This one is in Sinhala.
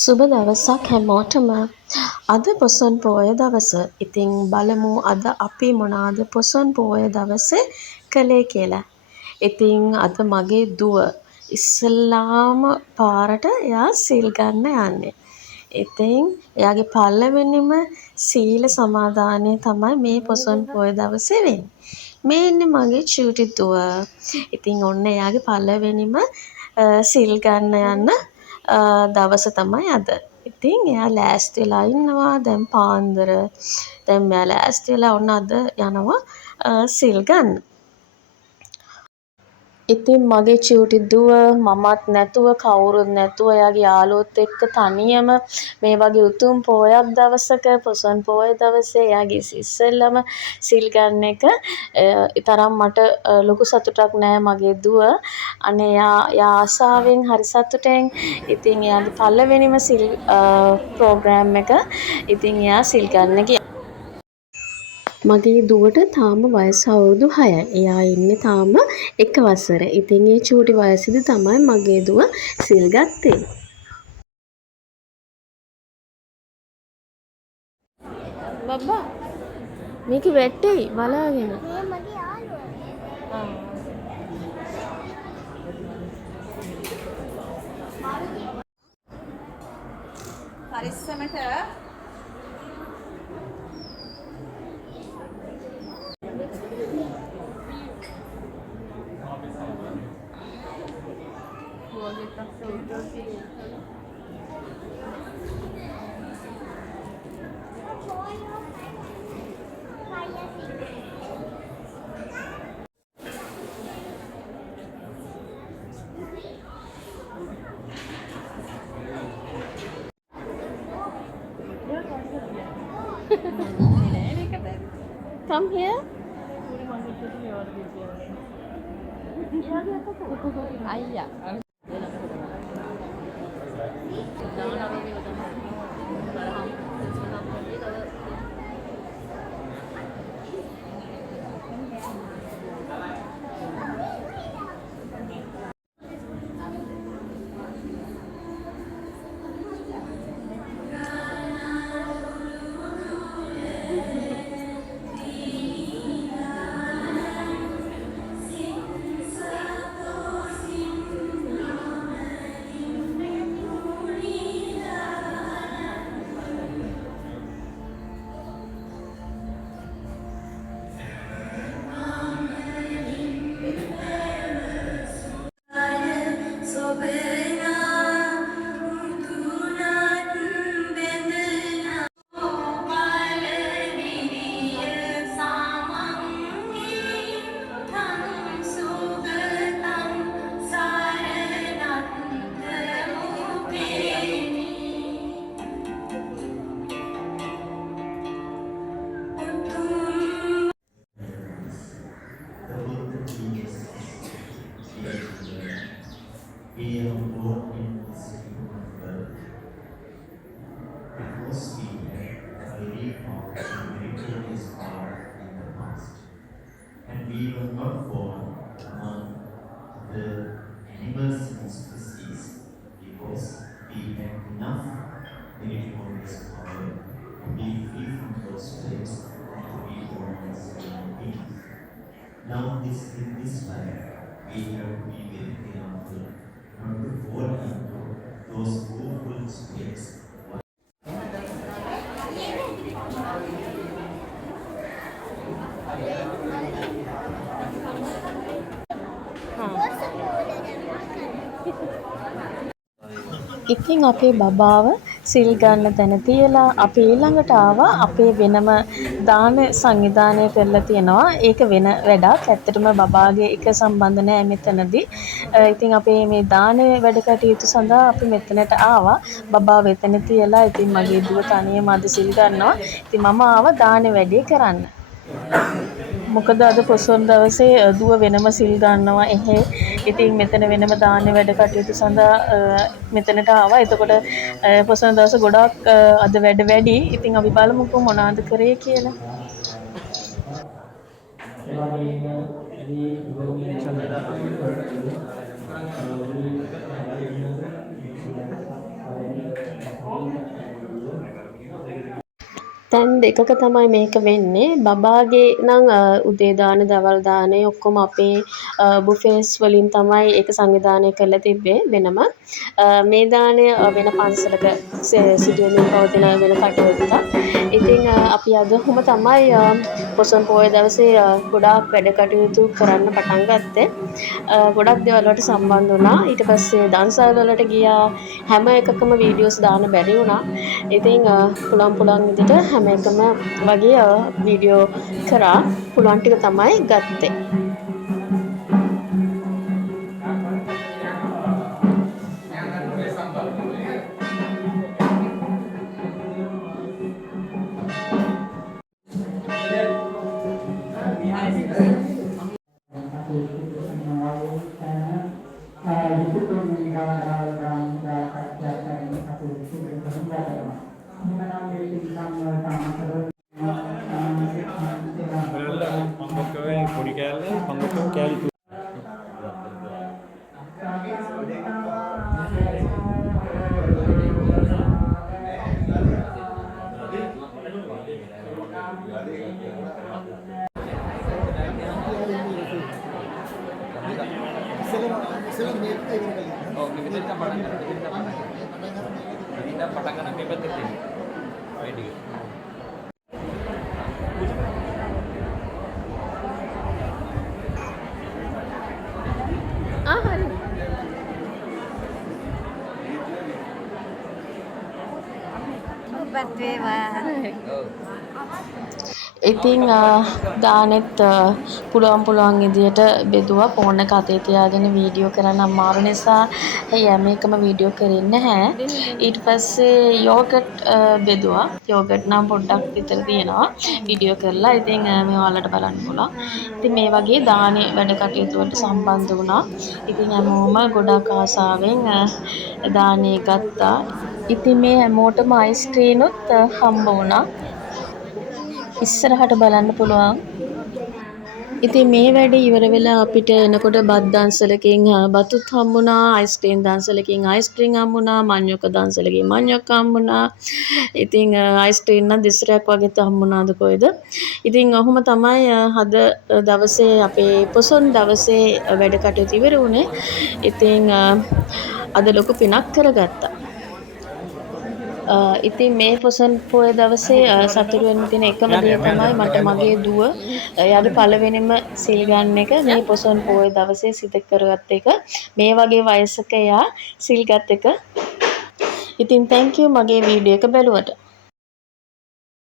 සුබ දවසක් හැමෝටම. අද පොසොන් පෝය දවස. ඉතින් බලමු අද අපි මොනාද පොසොන් පෝය දවසේ කළේ කියලා. ඉතින් අද මගේ දුව ඉස්සෙල්ලාම පාරට එයා සිල් ගන්න යන්නේ. ඉතින් එයාගේ පළවෙනිම සීල සමාදානය තමයි මේ පොසොන් පෝය දවසේ වෙන්නේ. මේ ඉන්නේ මගේ චූටි දුව. ඉතින් ඔන්න එයාගේ පළවෙනිම සිල් ගන්න යන්න දවස තමයි අද. ඉතින් එයා ලෑස්ති වෙලා ඉන්නවා. දැන් පාන්දර. දැන් මෙයා ලෑස්ති වෙලා ඔන්න අද යනවා සිල් ගන්න. ඉතින් මගේ චූටි දුව මමත් නැතුව කවුරුත් නැතුව එයාගේ යාළුවොත් එක්ක තනියම මේ වගේ උතුම් පෝයක් දවසක පොසොන් පෝය දවසේ එයාගේ ඉස්සෙල්ලම සිල් ගන්න එක තරම් මට ලොකු සතුටක් නෑ මගේ දුව. අනේ එයා ආසාවෙන් හරි සතුටෙන් ඉතින් එයාගේ පළවෙනිම සිල් ප්‍රෝග්‍රෑම් එක ඉතින් එයා සිල් ගන්න ගියා. මගේ දුවට තාම වයස අවුරුදු 6යි. එයා ඉන්නේ තාම 1 වසර. ඉතින් ඒ චූටි වයසේදී තමයි මගේ දුව සිල් ගත්තේ. බබ්බා මේක වැටෙයි බලාගෙන. පරිස්සමට Come here. අයියා We are born in the city of birth because we have already found miraculous power in the past. And we were not born among the animals and species because we had enough miraculous power to be free from those traits and to be born as human beings. Now in this life, we have to be very careful not to fall into those awful states. ඉතින් අපේ බබාව සිල් ගන්න තැන තියලා අපි ඊළඟට ආවා අපේ වෙනම දාන සංවිධානය කරලා තියෙනවා. ඒක වෙන වැඩක්. ඇත්තටම බබාගේ එක සම්බන්ධ නෑ මෙතනදී. ඉතින් අපේ මේ දානේ වැඩ කටයුතු සඳහා අපි මෙතනට ආවා. බබාව එතන තියලා ඉතින් මගේ දුව තනියම අද සිල් ගන්නවා. ඉතින් මම ආවා දානේ වැඩේ කරන්න. මොකද අද පොසොන් දවසේ දුව වෙනම සිල් ගන්නවා එහෙ. ඉතින් මෙතන වෙනම දාන්නේ වැඩ කටයුතු සඳහා මෙතනට ආවා. එතකොට පොසොන් දවස ගොඩාක් අද වැඩ වැඩි. ඉතින් අපි බලමුකෝ මොනවද කරේ කියලා. තැන් දෙකක තමයි මේක වෙන්නේ. බබාගේ නම් උදේ දාන දවල් දානේ ඔක්කොම අපේ බුෆේස් වලින් තමයි ඒක සංවිධානය කරලා තිබ්බේ වෙනම. මේ දාණය වෙන පන්සලක සිදුවෙමින් පවතින වෙන කටයුත්තක්. ඉතින් අපි අද ඔහොම තමයි පොසොන් පෝය දවසේ ගොඩාක් වැඩ කටයුතු කරන්න පටන් ගත්තේ. ගොඩක් දේවල් වලට සම්බන්ධ වුණා. ඊට පස්සේ දන්සල් වලට ගියා. හැම එකකම වීඩියෝස් දාන්න බැරි වුණා. ඉතින් පුළුවන් විදිහට හැම එකම වගේ වීඩියෝ කරා. පුළුවන් ටික තමයි ගත්තේ. පොඩි කෑල්ල පංගුකෝ කෑලි ඔබත් වේවා. ඉතින් දානෙත් පුළුවන් විදියට බෙදුවා. ෆෝන් එක අතේ තියාගෙන වීඩියෝ කරන්න අමාරු නිසා හැම එකම වීඩියෝ කරන්නේ නැහැ. ඊට පස්සේ යෝගට් බෙදුවා. යෝගට් නම් පොඩ්ඩක් විතර තියෙනවා වීඩියෝ කරලා. ඉතින් මේ ඔයාලට බලන්න පුළුවන්. ඉතින් මේ වගේ දානේ වැඩ කටයුතු වලට සම්බන්ධ වුණා. ඉතින් හැමෝම ගොඩක් ආසාවෙන් දානේ ගත්තා. ඉතින් මේ හැමෝටම අයිස්ක්‍රීනුත් හම්බ වුණා. ඉස්සරහට බලන්න පුළුවන්. ඉතින් මේ වැඩේ ඉවර වෙලා අපිට එනකොට බත් දන්සලකින් බතුත් හම්බුණා, අයිස්ක්‍රීම් දන්සලකින් අයිස්ක්‍රීම් හම්බුණා, මඤ්ඤොක දන්සලකින් මඤ්ඤොක හම්බුණා. ඉතින් අයිස්ක්‍රීම් නම් දෙසරයක් වගේත් හම්බුණාද කොයිද. ඉතින් ඔහොම තමයි අද දවසේ අපේ පොසොන් දවසේ වැඩ කටයුතු ඉවර වුණේ. ඉතින් අද ලොකු පිනක් කරගත්තා. ඉතින් මේ පොසොන් පෝය දවසේ සතුටු වෙන්න තියෙන එකම දේ තමයි මට මගේ දුව එයාගේ පළවෙනිම සිල් ගන්න එක මේ පොසොන් පෝය දවසේ සිදු කරගත්ත එක. මේ වගේ වයසක එයා සිල් ගත් එක. ඉතින් thank you මගේ වීඩියෝ එක බැලුවට.